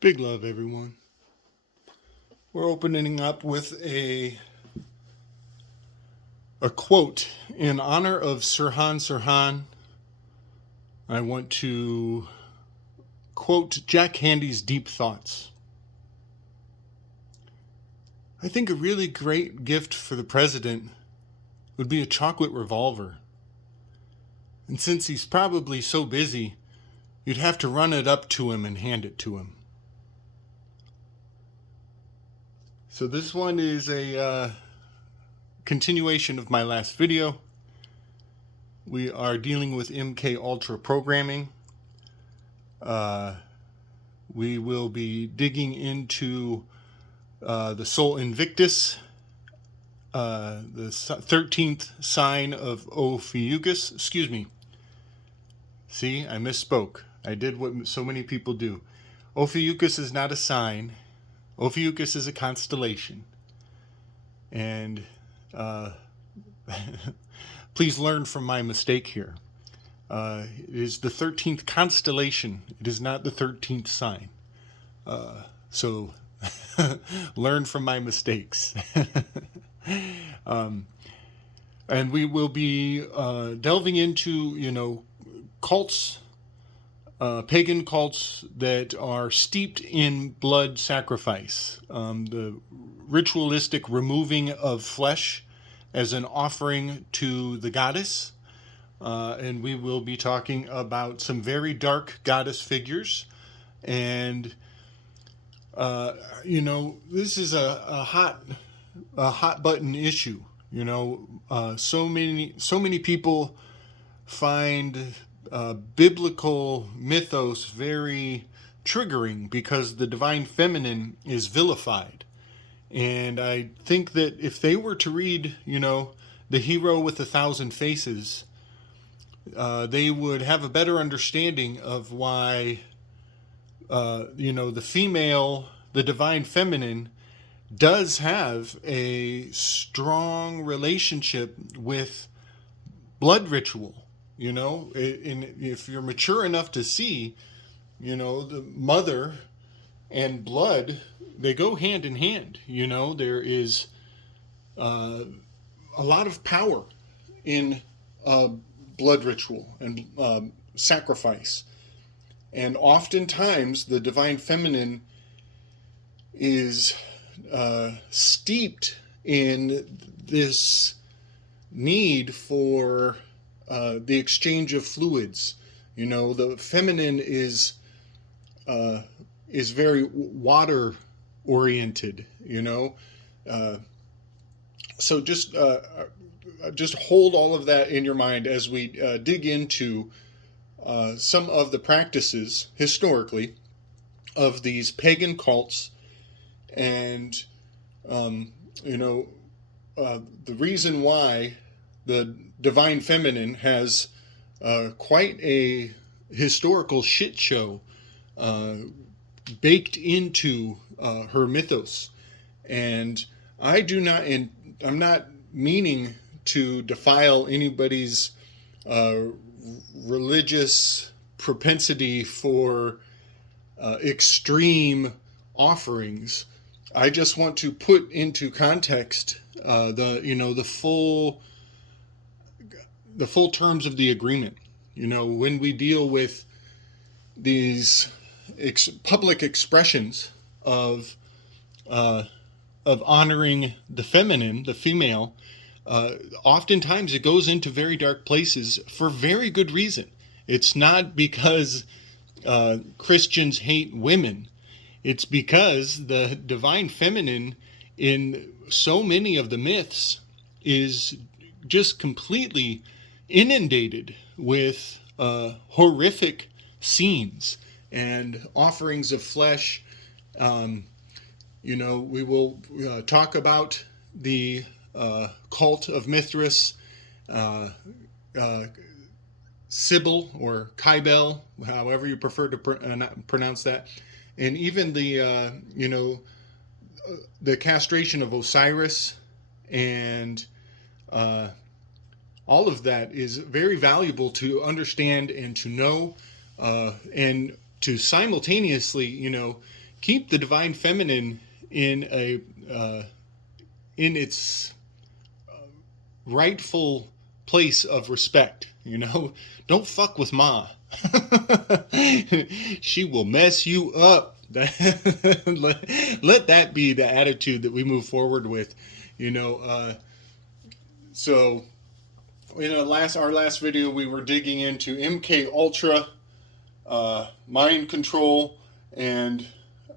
Big love, everyone. We're opening up with a quote in honor of Sirhan Sirhan. I want to quote Jack Handy's deep thoughts. I think a really great gift for the president would be a chocolate revolver. And since he's probably so busy, you'd have to run it up to him and hand it to him. So this one is a continuation of my last video. We are dealing with MK Ultra programming. We will be digging into the Sol Invictus, the 13th sign of Ophiuchus. Excuse me. See, I misspoke. I did what so many people do. Ophiuchus is not a sign. Ophiuchus is a constellation. And please learn from my mistake here. It is the 13th constellation. It is not the 13th sign. So learn from my mistakes. And we will be delving into, cults, pagan cults that are steeped in blood sacrifice. The ritualistic removing of flesh as an offering to the goddess. And we will be talking about some very dark goddess figures. And, this is a hot button issue. So many people find biblical mythos very triggering because the divine feminine is vilified. And I think that if they were to read, the hero with 1,000 faces, they would have a better understanding of why, the divine feminine does have a strong relationship with blood ritual. And if you're mature enough to see, the mother and blood, they go hand in hand. There is a lot of power in blood ritual and sacrifice. And oftentimes the divine feminine is steeped in this need for the exchange of fluids. The feminine is very water oriented. So just hold all of that in your mind as we dig into some of the practices historically of these pagan cults, and the reason why the divine feminine has quite a historical shit show baked into her mythos. And I'm not meaning to defile anybody's religious propensity for extreme offerings. I just want to put into context the full terms of the agreement. When we deal with these public expressions of honoring the feminine, the female, oftentimes it goes into very dark places for very good reason. It's not because Christians hate women. It's because the divine feminine in so many of the myths is just completely inundated with horrific scenes and offerings of flesh. We will talk about the cult of Mithras, Sybil or Kybel, however you prefer to pronounce that, and even the castration of Osiris, and all of that is very valuable to understand and to know, and to simultaneously, keep the divine feminine in a in its rightful place of respect. Don't fuck with Ma. She will mess you up. Let that be the attitude that we move forward with. So our last video, we were digging into MK Ultra, mind control, and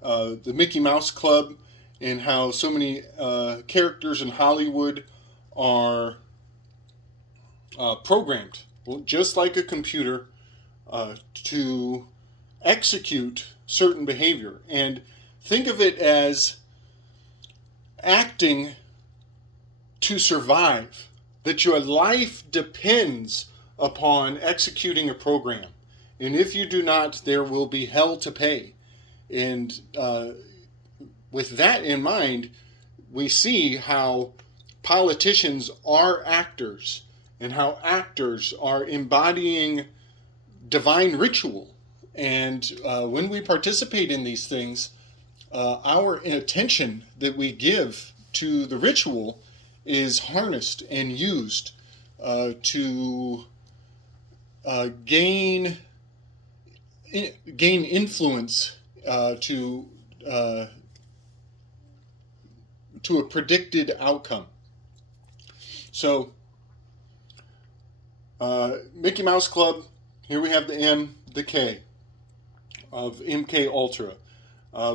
the Mickey Mouse Club, and how so many characters in Hollywood are programmed, just like a computer, to execute certain behavior. And think of it as acting to survive, that your life depends upon executing a program. And if you do not, there will be hell to pay. And with that in mind, we see how politicians are actors, and how actors are embodying divine ritual. And when we participate in these things, our attention that we give to the ritual is harnessed and used to gain influence to a predicted outcome. So, Mickey Mouse Club, here we have the M, the K of MK Ultra.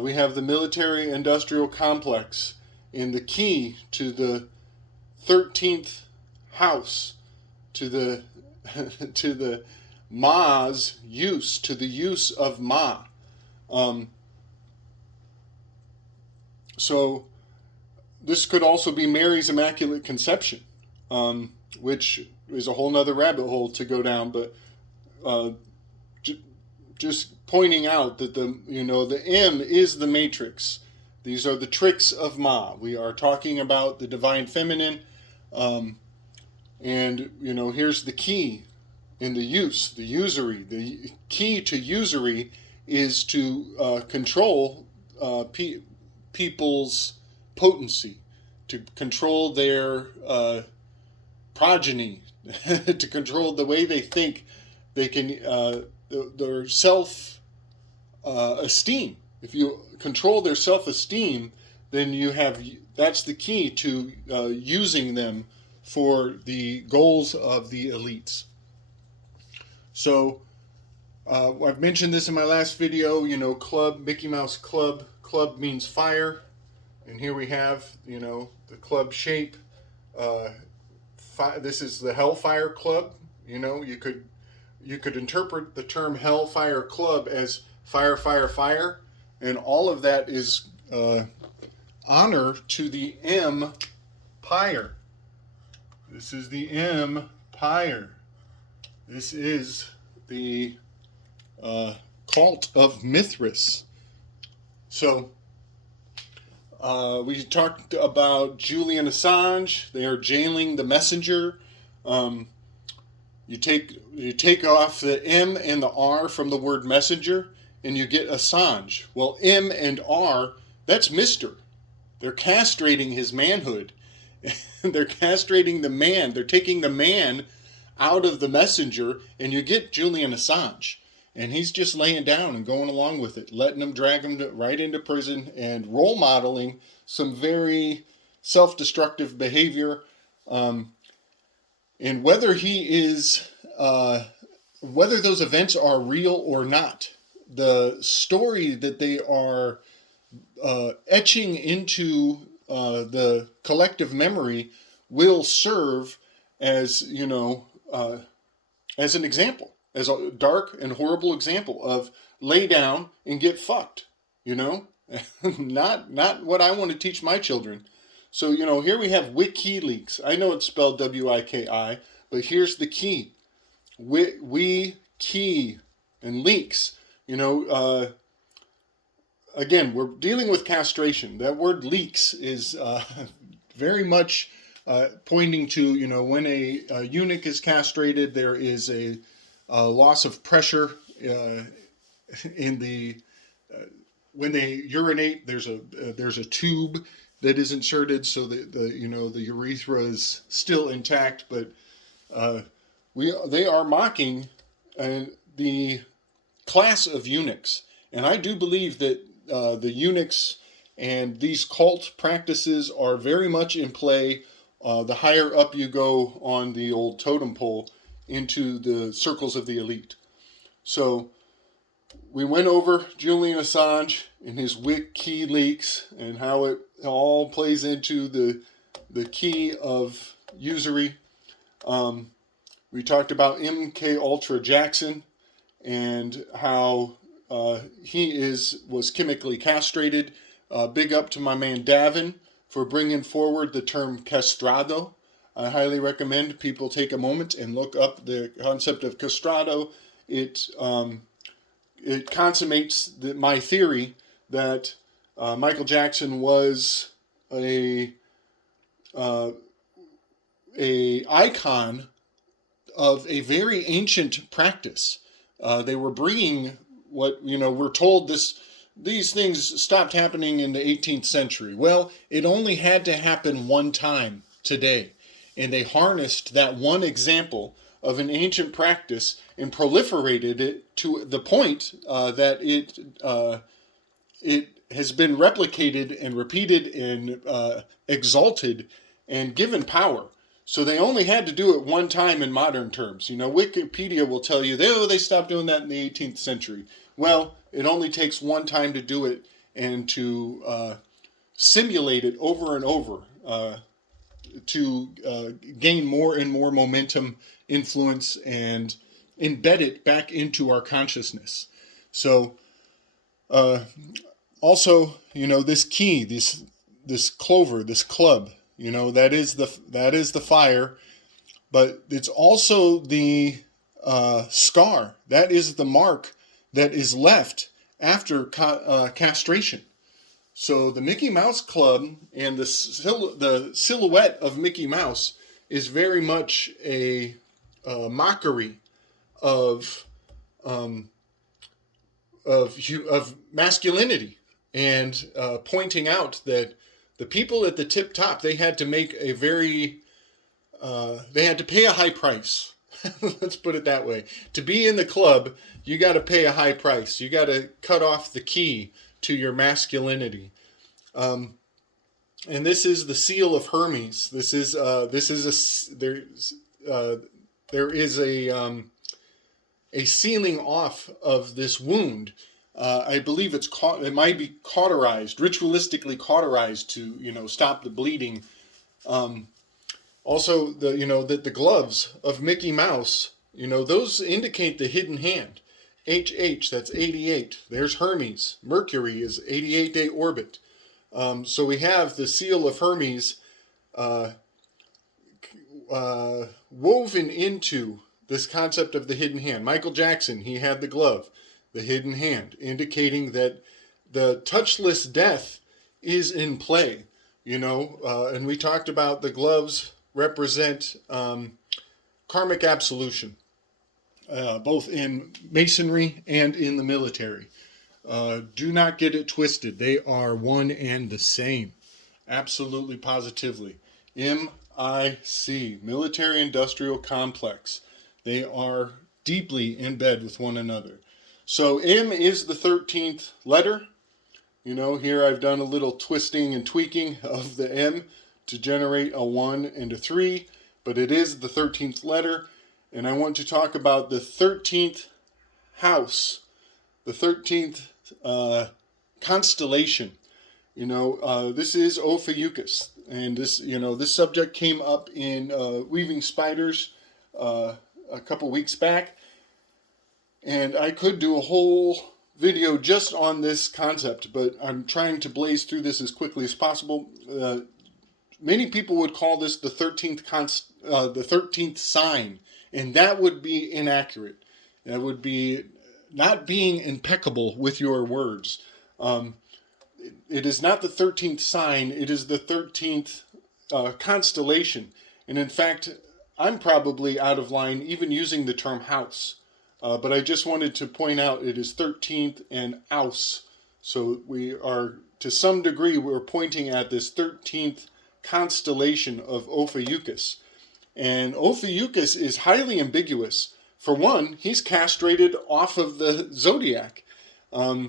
We have the military industrial complex, and the key to the 13th house, to the to the Ma's use, to the use of Ma. So this could also be Mary's Immaculate Conception, which is a whole nother rabbit hole to go down, but just pointing out that the M is the matrix. These are the tricks of Ma. We are talking about the divine feminine, and here's the key in the use, the usury. The key to usury is to control people's potency, to control their progeny, to control the way they think. They can their self-esteem. If you control their self-esteem, then that's the key to using them for the goals of the elites. So I've mentioned this in my last video. Club, Mickey Mouse Club. Club means fire, and here we have the club shape. This is the Hellfire Club. You could interpret the term Hellfire Club as fire, fire, fire, and all of that is honor to the Empire. This is the Empire. This is the cult of Mithras. So we talked about Julian Assange. They are jailing the messenger. You take off the M and the R from the word messenger, and you get Assange. Well, M and R, that's Mr. They're castrating his manhood. They're castrating the man. They're taking the man out of the messenger, and you get Julian Assange. And he's just laying down and going along with it, letting them drag him right into prison and role modeling some very self-destructive behavior. And whether whether those events are real or not, the story that they are etching into the collective memory will serve as as an example, as a dark and horrible example of lay down and get fucked. Not what I want to teach my children. So here we have WikiLeaks. I know it's spelled W-I-K-I, but here's the key. Key and leaks. Again, we're dealing with castration. That word leaks is very much pointing to, when a eunuch is castrated, there is a loss of pressure in the when they urinate, there's a tube that is inserted so that the urethra is still intact, but they are mocking the class of eunuchs, and I do believe that the eunuchs and these cult practices are very much in play. The higher up you go on the old totem pole into the circles of the elite. So we went over Julian Assange and his WikiLeaks and how it all plays into the key of usury. We talked about MK Ultra Jackson and how he was chemically castrated. Big up to my man Davin for bringing forward the term castrado. I highly recommend people take a moment and look up the concept of castrado. It consummates my theory that Michael Jackson was a icon of a very ancient practice. They were bringing what we're told these things stopped happening in the 18th century. Well, it only had to happen one time today, and they harnessed that one example of an ancient practice and proliferated it to the point that it has been replicated and repeated and exalted and given power. So they only had to do it one time in modern terms. Wikipedia will tell you they stopped doing that in the 18th century. Well, it only takes one time to do it and to simulate it over and over to gain more and more momentum, influence, and embed it back into our consciousness. So also, this key, this clover, this club, that is the fire, but it's also the scar. That is the mark that is left after castration. So the Mickey Mouse Club and the silhouette of Mickey Mouse is very much a mockery of masculinity, and pointing out that the people at the tip top, they had to make they had to pay a high price. Let's put it that way. To be in the club, you got to pay a high price. You got to cut off the key to your masculinity. And this is the seal of Hermes. There is a sealing off of this wound. I believe it might be cauterized, ritualistically cauterized to stop the bleeding. Also, the gloves of Mickey Mouse, those indicate the hidden hand. HH, that's 88. There's Hermes. Mercury is 88-day orbit. So we have the seal of Hermes woven into this concept of the hidden hand. Michael Jackson, he had the glove, the hidden hand, indicating that the touchless death is in play. And we talked about the gloves represent karmic absolution, both in masonry and in the military. Do not get it twisted. They are one and the same. Absolutely, positively. MIC, Military Industrial Complex. They are deeply in bed with one another. So M is the 13th letter. Here I've done a little twisting and tweaking of the M to generate a 1 and a 3, but it is the 13th letter, and I want to talk about the 13th house, the 13th constellation. This is Ophiuchus, and this subject came up in Weaving Spiders a couple weeks back, and I could do a whole video just on this concept, but I'm trying to blaze through this as quickly as possible. Many people would call this the 13th sign, and that would be inaccurate. That would be not being impeccable with your words. It is not the 13th sign, it is the 13th constellation. And in fact, I'm probably out of line even using the term house. But I just wanted to point out it is 13th and aus. So we are, to some degree, we're pointing at this 13th constellation of Ophiuchus. And Ophiuchus is highly ambiguous. For one, he's castrated off of the zodiac.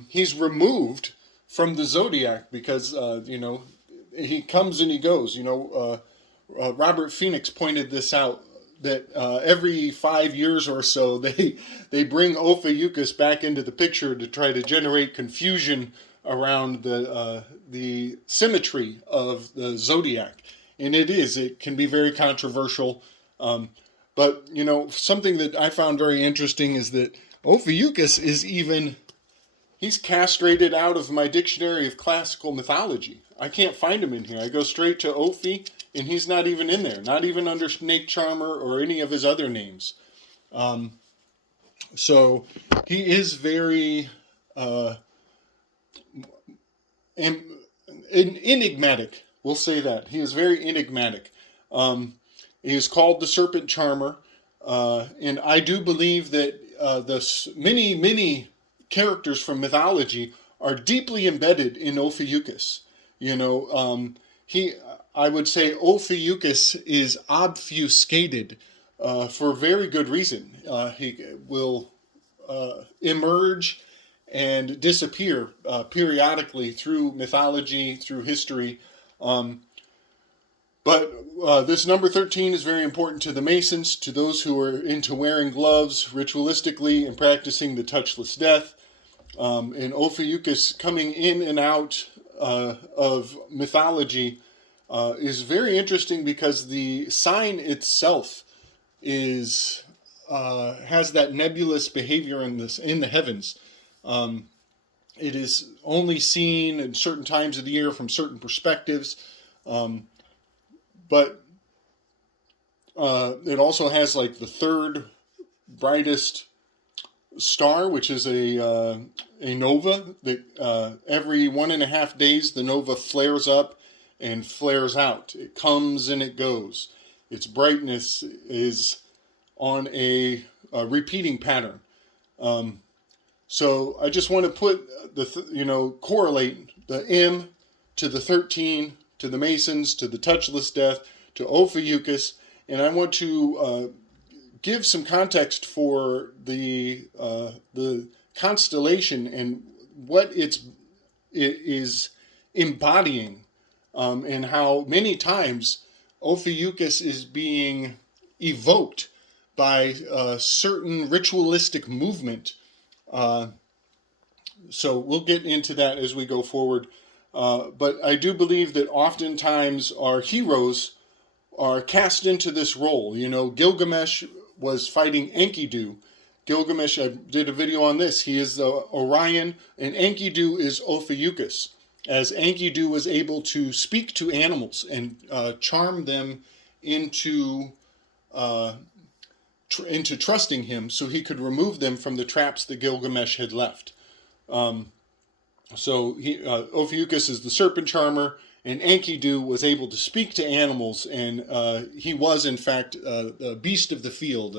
He's removed from the zodiac because, he comes and he goes. Robert Phoenix pointed this out, that every 5 years or so they bring Ophiuchus back into the picture to try to generate confusion around the symmetry of the zodiac, and it can be very controversial. But something that I found very interesting is that Ophiuchus he's castrated out of my dictionary of classical mythology. I can't find him in here. I go straight to Ophi, and he's not even in there, not even under Snake Charmer or any of his other names. So he is very enigmatic. We'll say that. He is very enigmatic. He is called the Serpent Charmer, and I do believe that the many characters from mythology are deeply embedded in Ophiuchus. I would say Ophiuchus is obfuscated for very good reason. He will emerge and disappear periodically through mythology, through history. But this number 13 is very important to the Masons, to those who are into wearing gloves ritualistically and practicing the touchless death. And Ophiuchus coming in and out of mythology is very interesting because the sign itself has that nebulous behavior in the heavens. It is only seen at certain times of the year from certain perspectives, but it also has like the third brightest star, which is a nova that every 1.5 days the nova flares up and flares out. It comes and it goes. Its brightness is on a repeating pattern. So I just want to put correlate the M to the 13, to the Masons, to the touchless death, to Ophiuchus, and I want to give some context for the constellation and what it is embodying, and how many times Ophiuchus is being evoked by a certain ritualistic movement. So we'll get into that as we go forward. But I do believe that oftentimes our heroes are cast into this role. Gilgamesh was fighting Enkidu. Gilgamesh, I did a video on this. He is Orion, and Enkidu is Ophiuchus. As Enkidu was able to speak to animals and charm them into trusting him, so he could remove them from the traps that Gilgamesh had left. Ophiuchus is the serpent charmer, and Enkidu was able to speak to animals, and he was in fact a beast of the field.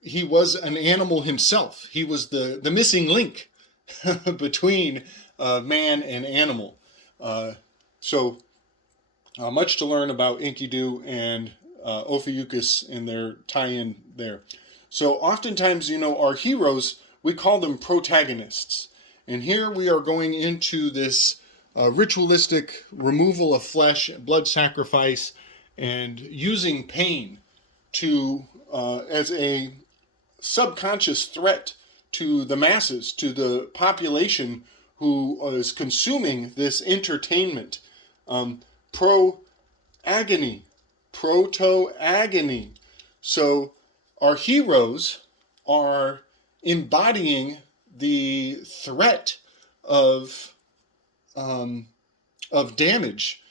He was an animal himself. He was the missing link between man and animal. Much to learn about Enkidu and Ophiuchus and their tie-in there. So oftentimes, our heroes, we call them protagonists. And here we are going into this ritualistic removal of flesh, blood sacrifice, and using pain as a subconscious threat to the masses, to the population who is consuming this entertainment. Proto-agony. So our heroes are embodying the threat of damage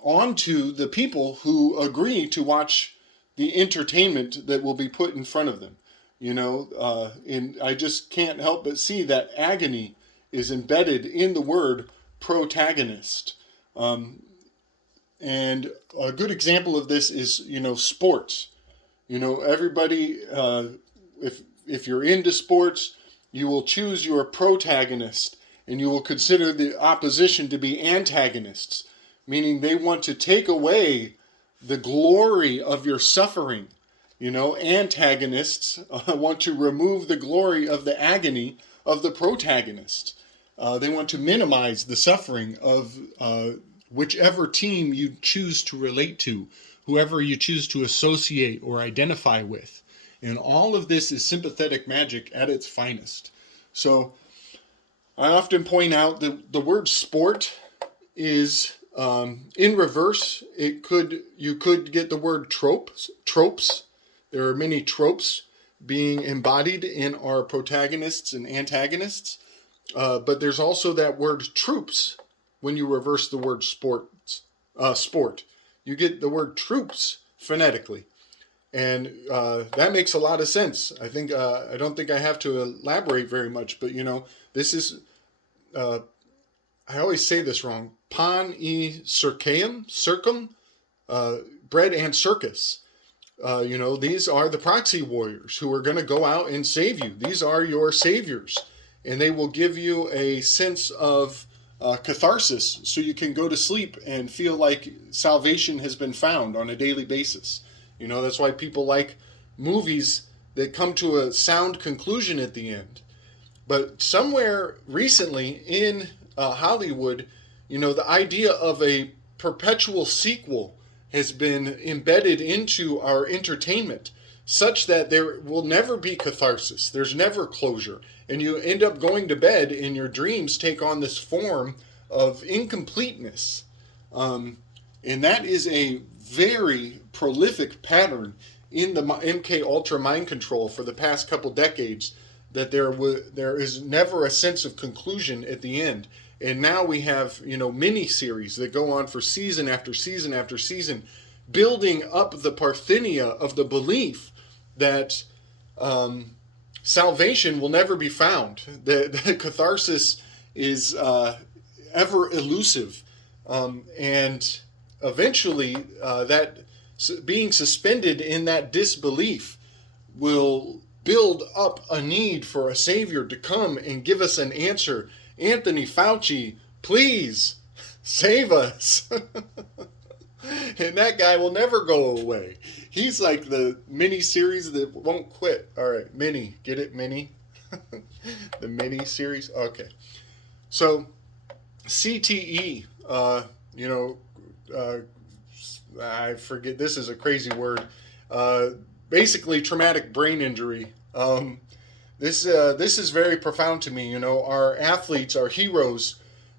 onto the people who agree to watch the entertainment that will be put in front of them. And I just can't help but see that agony is embedded in the word protagonist. And a good example of this is, sports. Everybody, if if you're into sports, you will choose your protagonist and you will consider the opposition to be antagonists, meaning they want to take away the glory of your suffering. Antagonists want to remove the glory of the agony of the protagonist. They want to minimize the suffering of whichever team you choose to relate to, whoever you choose to associate or identify with. And all of this is sympathetic magic at its finest. So I often point out that the word sport is in reverse. You could get the word tropes. There are many tropes being embodied in our protagonists and antagonists. But there's also that word troops when you reverse the word sport. You get the word troops phonetically. And that makes a lot of sense. I don't think I have to elaborate very much, but this is, I always say this wrong, pan e circum, bread and circus. These are the proxy warriors who are going to go out and save you. These are your saviors, and they will give you a sense of catharsis so you can go to sleep and feel like salvation has been found on a daily basis. That's why people like movies that come to a sound conclusion at the end. But somewhere recently in Hollywood, the idea of a perpetual sequel has been embedded into our entertainment such that there will never be catharsis. There's never closure. And you end up going to bed and your dreams take on this form of incompleteness. And that is a very prolific pattern in the MK Ultra mind control for the past couple decades, that there is never a sense of conclusion at the end. And now we have, mini series that go on for season after season after season, building up the parthenia of the belief that salvation will never be found. The catharsis is ever elusive. And eventually that being suspended in that disbelief will build up a need for a savior to come and give us an answer. Anthony Fauci, please save us. And that guy will never go away. He's like the mini series that won't quit. All right, mini. Get it, mini? The mini series? Okay. So, CTE, I forget, this is a crazy word. Basically, traumatic brain injury. This is very profound to me. Our athletes, our heroes,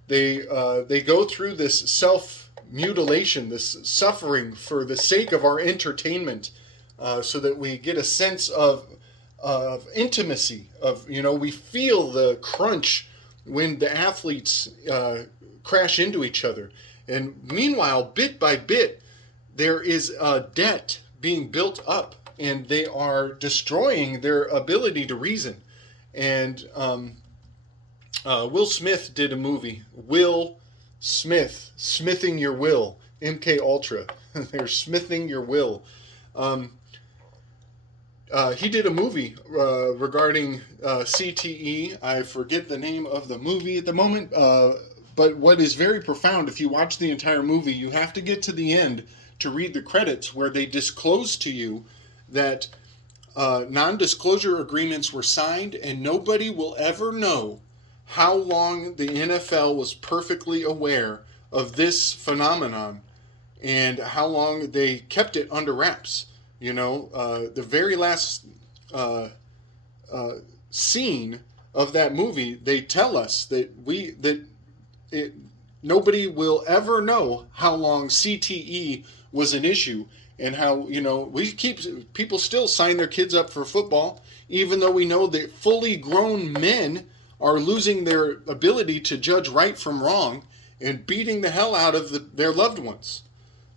they go through this self-mutilation, this suffering for the sake of our entertainment, so that we get a sense of intimacy. We feel the crunch when the athletes crash into each other. And meanwhile, bit by bit, there is a debt being built up, and they are destroying their ability to reason. And Will Smith did a movie. Will Smith, Smithing Your Will, MK Ultra. They're smithing your will. He did a movie regarding CTE. I forget the name of the movie at the moment. But what is very profound, if you watch the entire movie, you have to get to the end to read the credits where they disclose to you that non-disclosure agreements were signed, and nobody will ever know how long the NFL was perfectly aware of this phenomenon and how long they kept it under wraps. The very last scene of that movie, they tell us that nobody will ever know how long CTE was an issue, and how people still sign their kids up for football, even though we know that fully grown men are losing their ability to judge right from wrong and beating the hell out of their loved ones.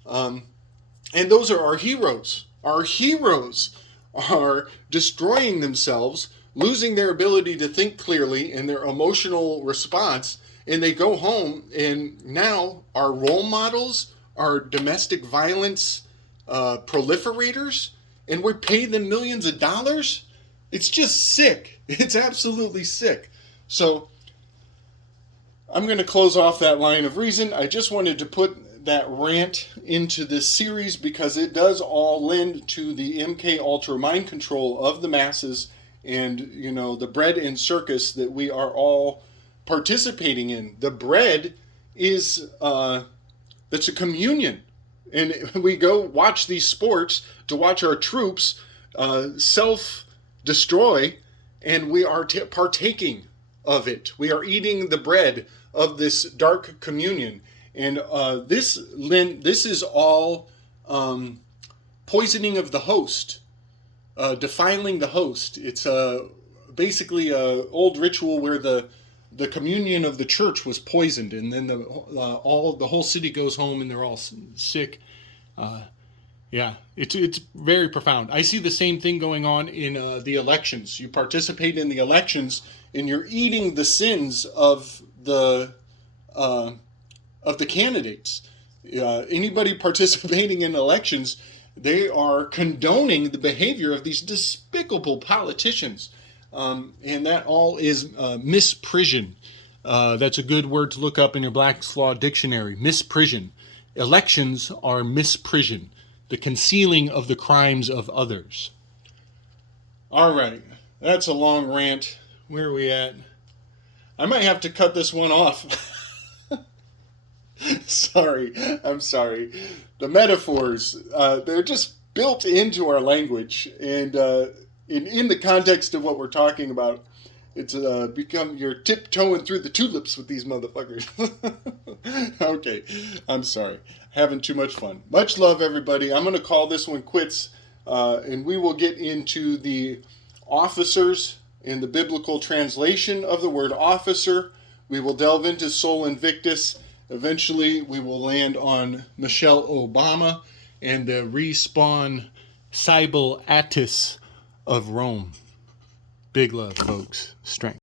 And those are our heroes. Our heroes are destroying themselves, losing their ability to think clearly and their emotional response, and they go home, and now our role models are domestic violence proliferators, and we pay them millions of dollars. It's just sick. It's absolutely sick. So I'm going to close off that line of reason. I just wanted to put that rant into this series because it does all lend to the MK Ultra mind control of the masses and, you know, the bread and circus that we are all participating in. The bread is, that's a communion. And we go watch these sports to watch our troops self-destroy, and we are partaking of it. We are eating the bread of this dark communion. And this is all poisoning of the host, defiling the host. It's basically a old ritual where the communion of the church was poisoned, and then the whole city goes home and they're all sick. Yeah, it's very profound. I see the same thing going on in the elections. You participate in the elections, and you're eating the sins of the candidates. Anybody participating in elections, they are condoning the behavior of these despicable politicians. And that all is misprision. That's a good word to look up in your Black's Law Dictionary. Misprision. Elections are misprision, the concealing of the crimes of others. All right, that's a long rant. Where are we at? I might have to cut this one off. Sorry, I'm sorry. The metaphors, they're just built into our language, and in the context of what we're talking about, it's become, you're tiptoeing through the tulips with these motherfuckers. Okay, I'm sorry. Having too much fun. Much love, everybody. I'm going to call this one quits, and we will get into the officers and the biblical translation of the word officer. We will delve into Sol Invictus. Eventually, we will land on Michelle Obama and the respawn Cybele Attis of Rome. Big love, folks. Strength.